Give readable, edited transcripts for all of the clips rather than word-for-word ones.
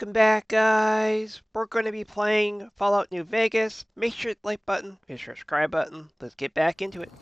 Welcome back, guys. We're going to be playing Fallout New Vegas. Make sure to like button, hit the subscribe button. Let's get back into it.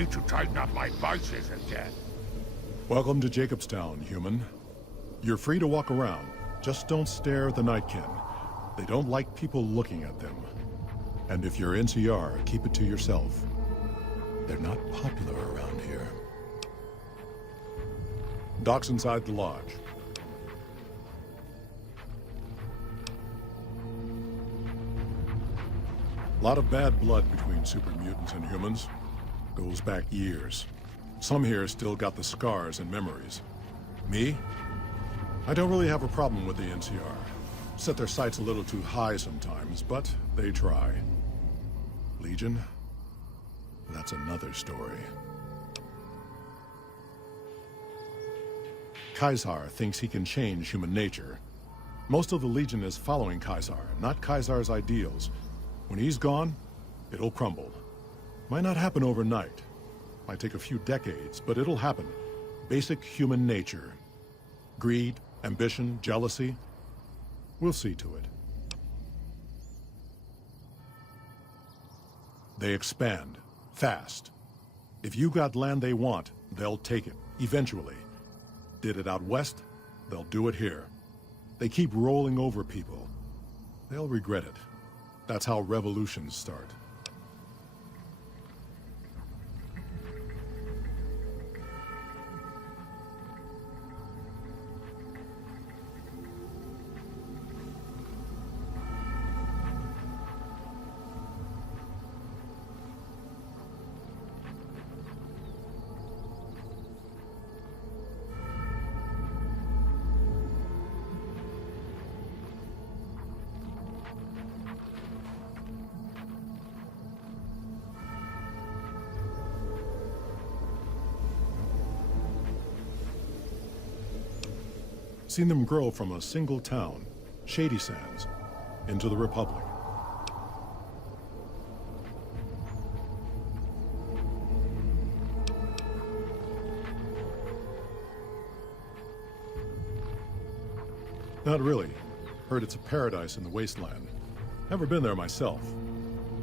need to tighten up my vices again. Welcome to Jacobstown, human. You're free to walk around. Just don't stare at the Nightkin. They don't like people looking at them. And if you're NCR, keep it to yourself. They're not popular around here. Doc's inside the lodge. A lot of bad blood between super mutants and humans. Goes back years. Some here still got the scars and memories. Me? I don't really have a problem with the NCR. Set their sights a little too high sometimes, but they try. Legion? That's another story. Caesar thinks he can change human nature. Most of the Legion is following Caesar, not Caesar's ideals. When he's gone, it'll crumble. Might not happen overnight. Might take a few decades, but it'll happen. Basic human nature. Greed, ambition, jealousy. We'll see to it. They expand. Fast. If you got land they want, they'll take it. Eventually. Did it out west, they'll do it here. They keep rolling over people. They'll regret it. That's how revolutions start. Seen them grow from a single town, Shady Sands, into the Republic. Not really. Heard it's a paradise in the wasteland. Never been there myself.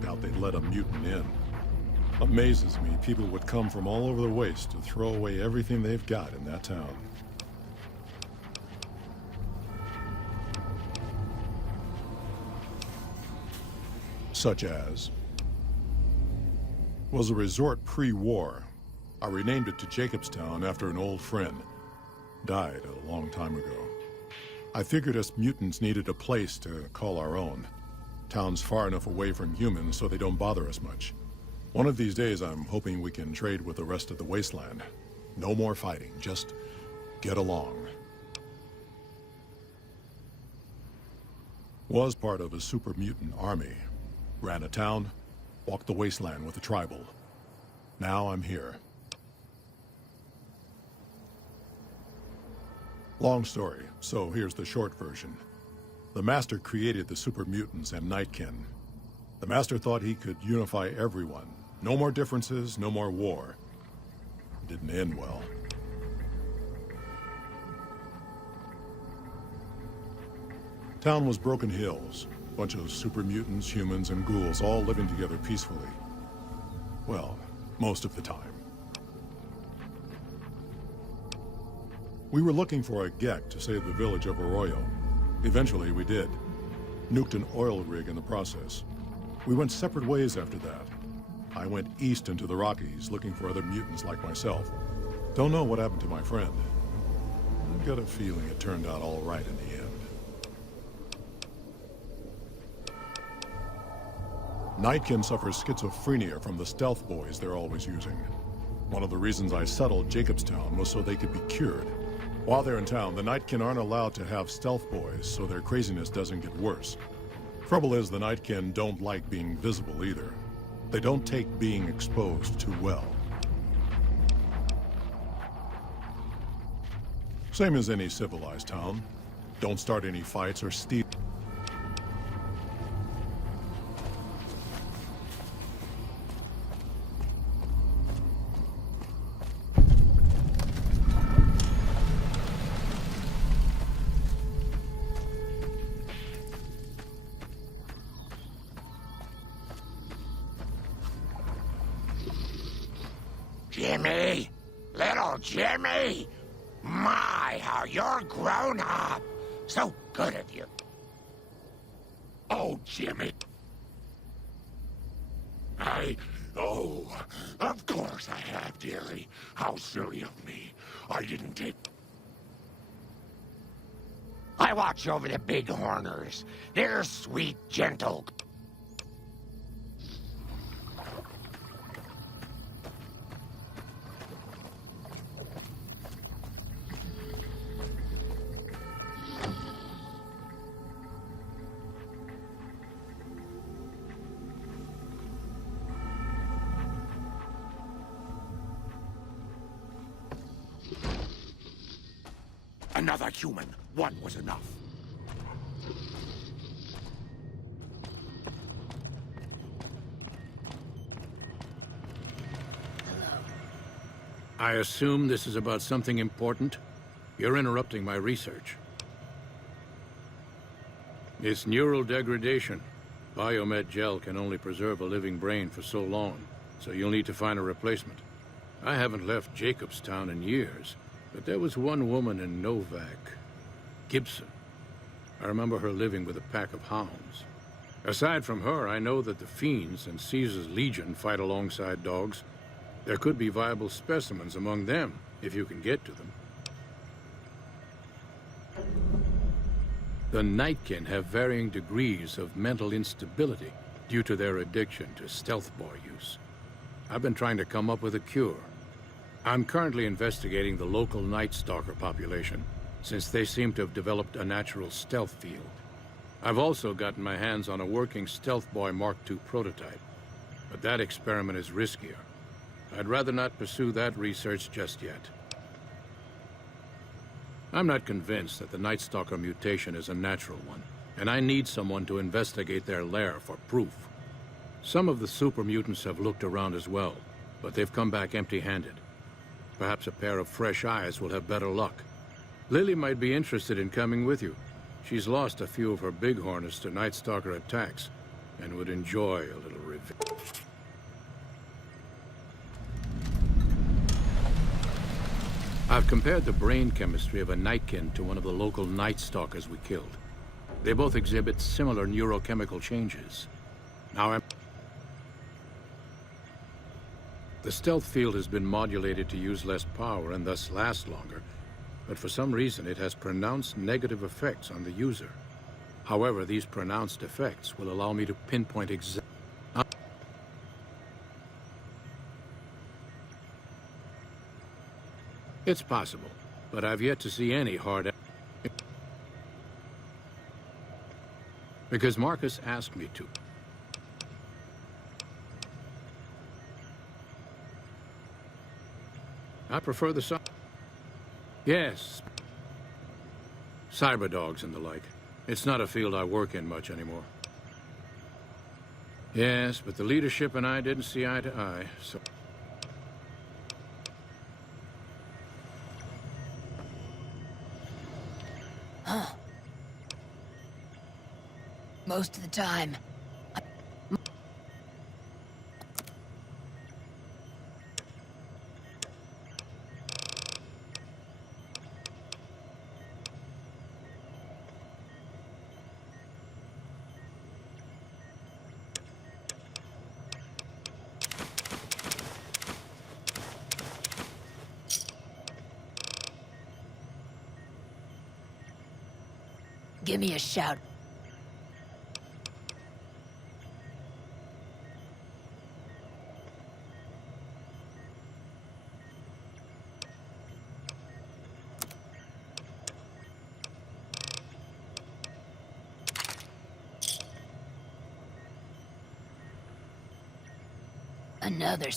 Doubt they'd let a mutant in. Amazes me people would come from all over the waste to throw away everything they've got in that town. Such as was a resort pre-war. I renamed it to Jacobstown after an old friend. Died a long time ago. I figured us mutants needed a place to call our own. Town's far enough away from humans so they don't bother us much. One of these days I'm hoping we can trade with the rest of the wasteland. No more fighting, just get along. Was part of a super mutant army. Ran a town, walked the wasteland with the tribal. Now I'm here. Long story, so here's the short version. The Master created the super mutants and Nightkin. The Master thought he could unify everyone. No more differences, no more war. It didn't end well. Town was Broken Hills. Bunch of super mutants, humans, and ghouls all living together peacefully. Well, most of the time. We were looking for a Gek to save the village of Arroyo. Eventually, we did. Nuked an oil rig in the process. We went separate ways after that. I went east into the Rockies, looking for other mutants like myself. Don't know what happened to my friend. I've got a feeling it turned out all right in the end. Nightkin suffers schizophrenia from the stealth boys they're always using. One of the reasons I settled Jacobstown was so they could be cured. While they're in town, the Nightkin aren't allowed to have stealth boys, so their craziness doesn't get worse. Trouble is, the Nightkin don't like being visible either. They don't take being exposed too well. Same as any civilized town. Don't start any fights or steal. Jimmy! Little Jimmy! My, how you're grown up! So good of you. Oh, Jimmy. Oh, of course I have, dearie. How silly of me. I didn't take... I watch over the bighorners. They're sweet, gentle... Another human. One was enough. I assume this is about something important? You're interrupting my research. It's neural degradation. Biomed gel can only preserve a living brain for so long, so you'll need to find a replacement. I haven't left Jacobstown in years, but there was one woman in Novak, Gibson. I remember her living with a pack of hounds. Aside from her, I know that the Fiends and Caesar's Legion fight alongside dogs. There could be viable specimens among them, if you can get to them. The Nightkin have varying degrees of mental instability due to their addiction to stealth boy use. I've been trying to come up with a cure. I'm currently investigating the local Night Stalker population, since they seem to have developed a natural stealth field. I've also gotten my hands on a working Stealth Boy Mark II prototype, but that experiment is riskier. I'd rather not pursue that research just yet. I'm not convinced that the Night Stalker mutation is a natural one, and I need someone to investigate their lair for proof. Some of the super mutants have looked around as well, but they've come back empty-handed. Perhaps a pair of fresh eyes will have better luck. Lily might be interested in coming with you. She's lost a few of her bighorners to Night Stalker attacks, and would enjoy a little revenge. I've compared the brain chemistry of a Nightkin to one of the local Night Stalkers we killed. They both exhibit similar neurochemical changes. The stealth field has been modulated to use less power and thus last longer, but for some reason it has pronounced negative effects on the user. However, these pronounced effects will allow me to pinpoint exactly. It's possible, but I've yet to see any hard evidence. Because Marcus asked me to. I prefer the Yes. Cyber dogs and the like. It's not a field I work in much anymore. Yes, but the leadership and I didn't see eye to eye, so... Most of the time. Give me a shout. Another...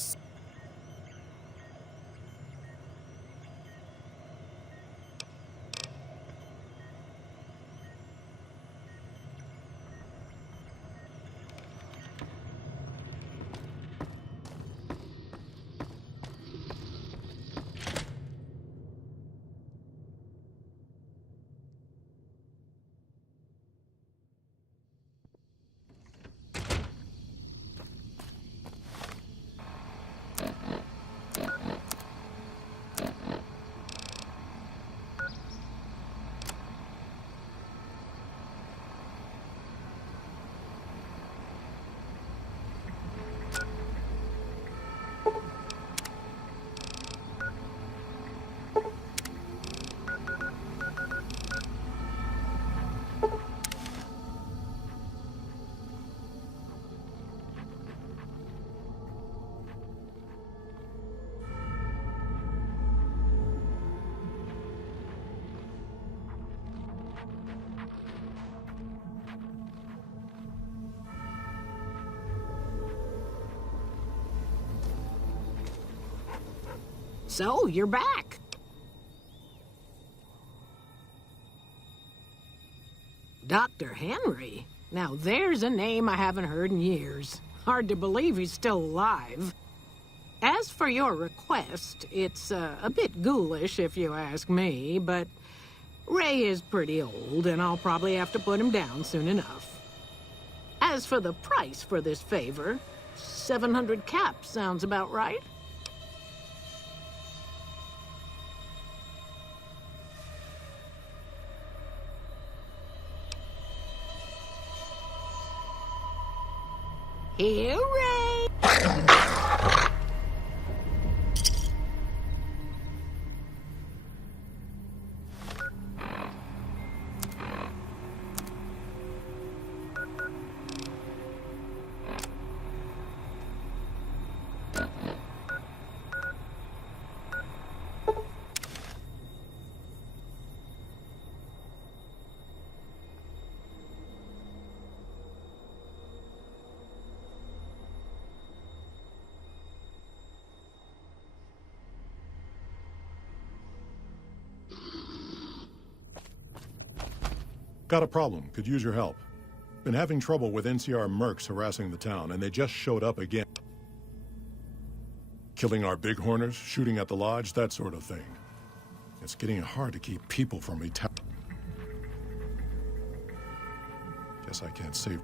So, you're back. Dr. Henry? Now there's a name I haven't heard in years. Hard to believe he's still alive. As for your request, it's a bit ghoulish if you ask me, but Ray is pretty old and I'll probably have to put him down soon enough. As for the price for this favor, 700 caps sounds about right. Here, Ray! Got a problem. Could use your help. Been having trouble with NCR mercs harassing the town, and they just showed up again. Killing our bighorners, shooting at the lodge, that sort of thing. It's getting hard to keep people from retaliating. Guess I can't save.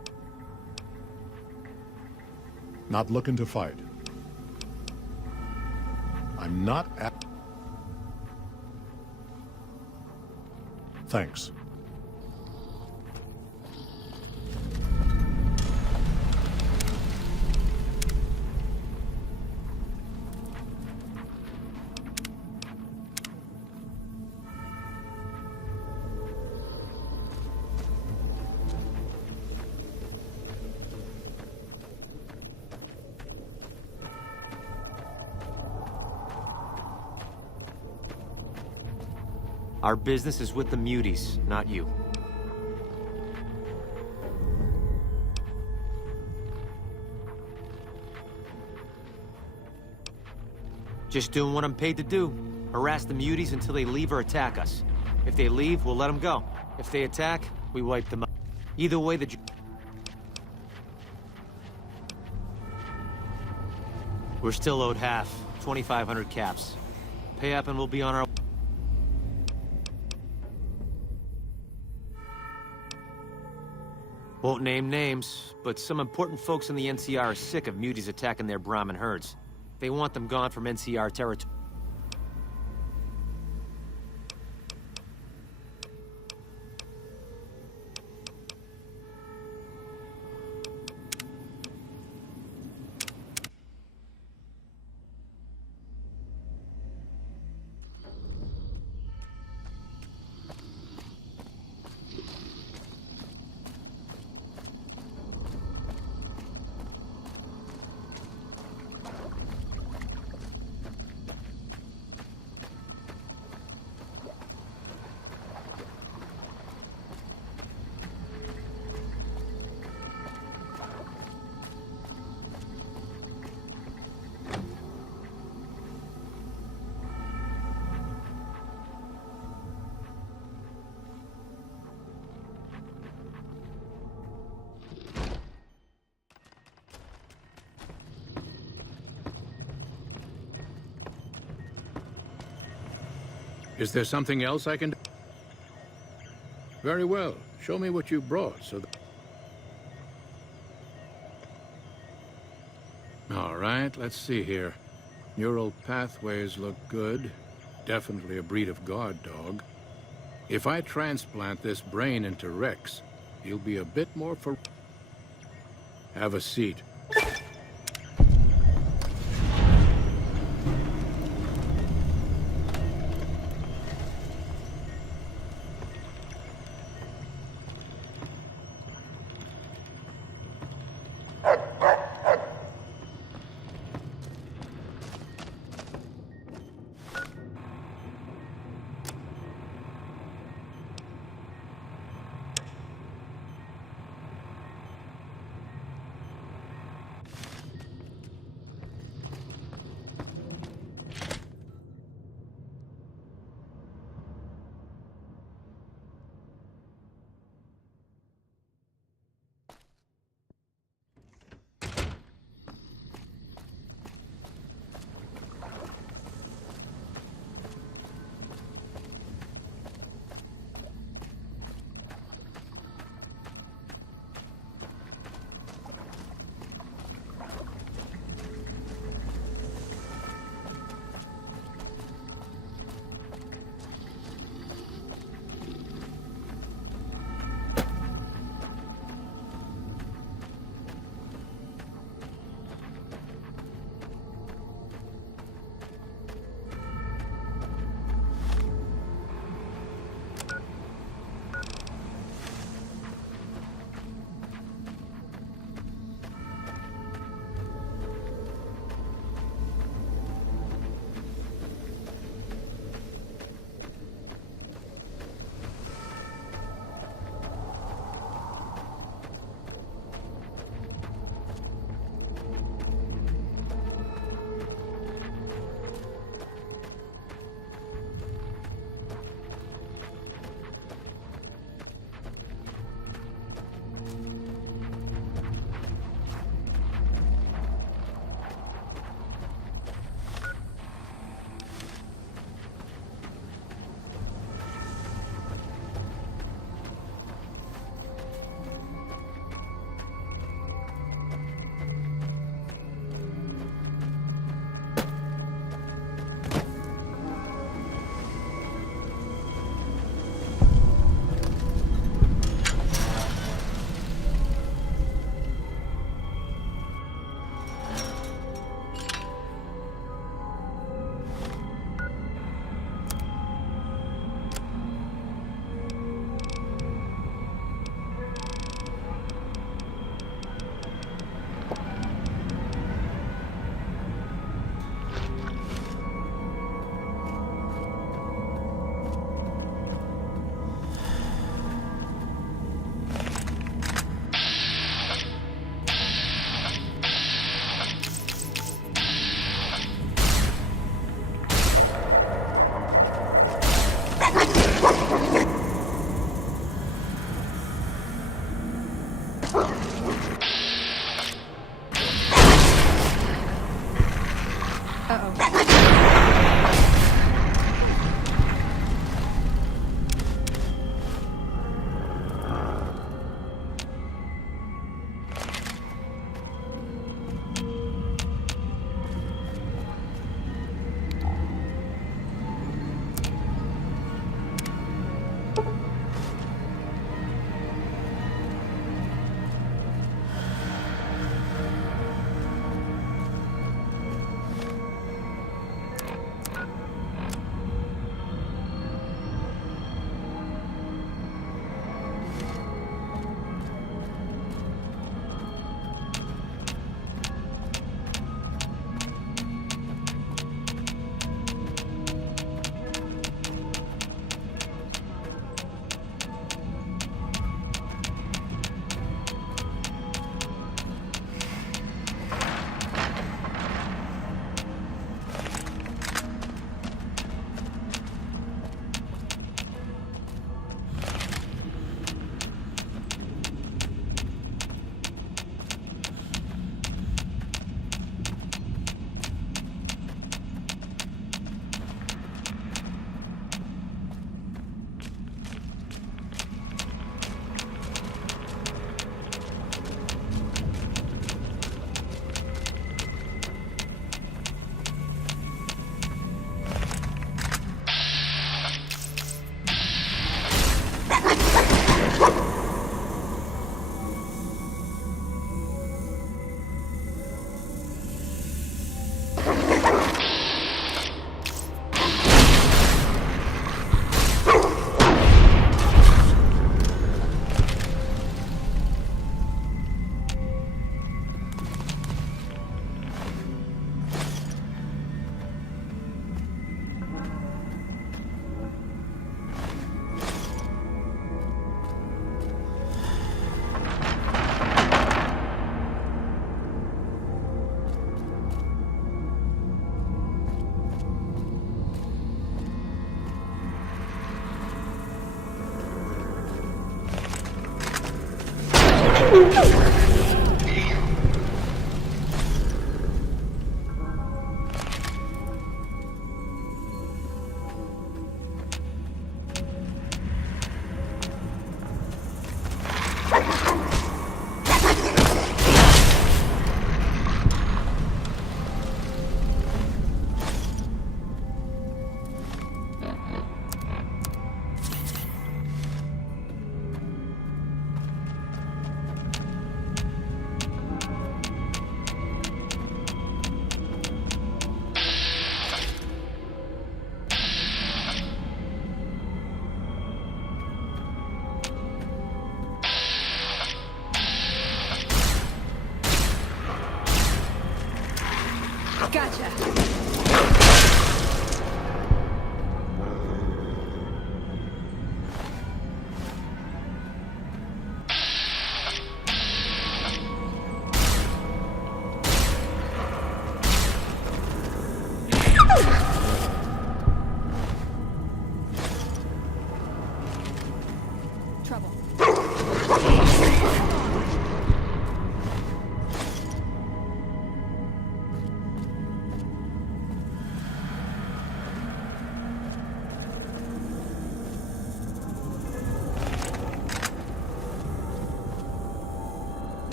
Not looking to fight. I'm not at... Thanks. Our business is with the muties, not you. Just doing what I'm paid to do. Harass the muties until they leave or attack us. If they leave, we'll let them go. If they attack, we wipe them out. Either way, we're still owed half, 2,500 caps. Pay up and we'll be on our... Won't name names, but some important folks in the NCR are sick of muties attacking their Brahmin herds. They want them gone from NCR territory. Is there something else I can do? Very well. Show me what you brought, so that... All right, let's see here. Neural pathways look good. Definitely a breed of guard dog. If I transplant this brain into Rex, he'll be a bit more for... Have a seat.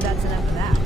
That's enough of that.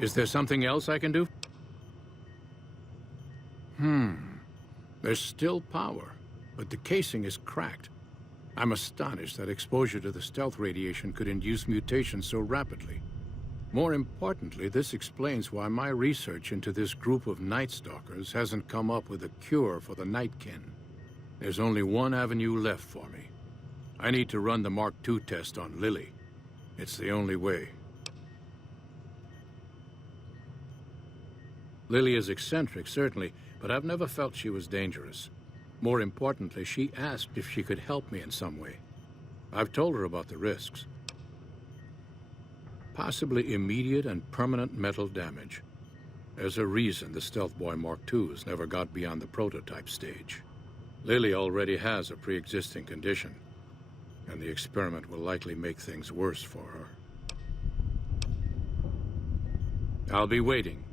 Is there something else I can do? There's still power, but the casing is cracked. I'm astonished that exposure to the stealth radiation could induce mutations so rapidly. More importantly, this explains why my research into this group of Night Stalkers hasn't come up with a cure for the Nightkin. There's only one avenue left for me. I need to run the Mark II test on Lily. It's the only way. Lily is eccentric, certainly, but I've never felt she was dangerous. More importantly, she asked if she could help me in some way. I've told her about the risks. Possibly immediate and permanent metal damage. There's a reason the Stealth Boy Mark IIs never got beyond the prototype stage. Lily already has a pre-existing condition, and the experiment will likely make things worse for her. I'll be waiting.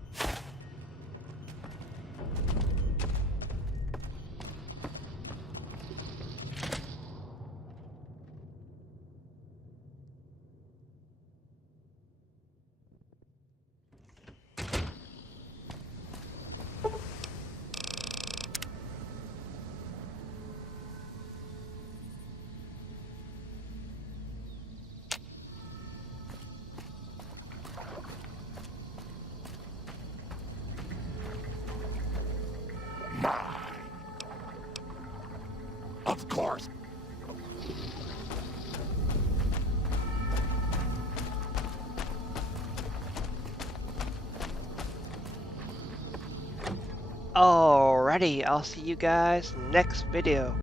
Of course. Alrighty, I'll see you guys next video.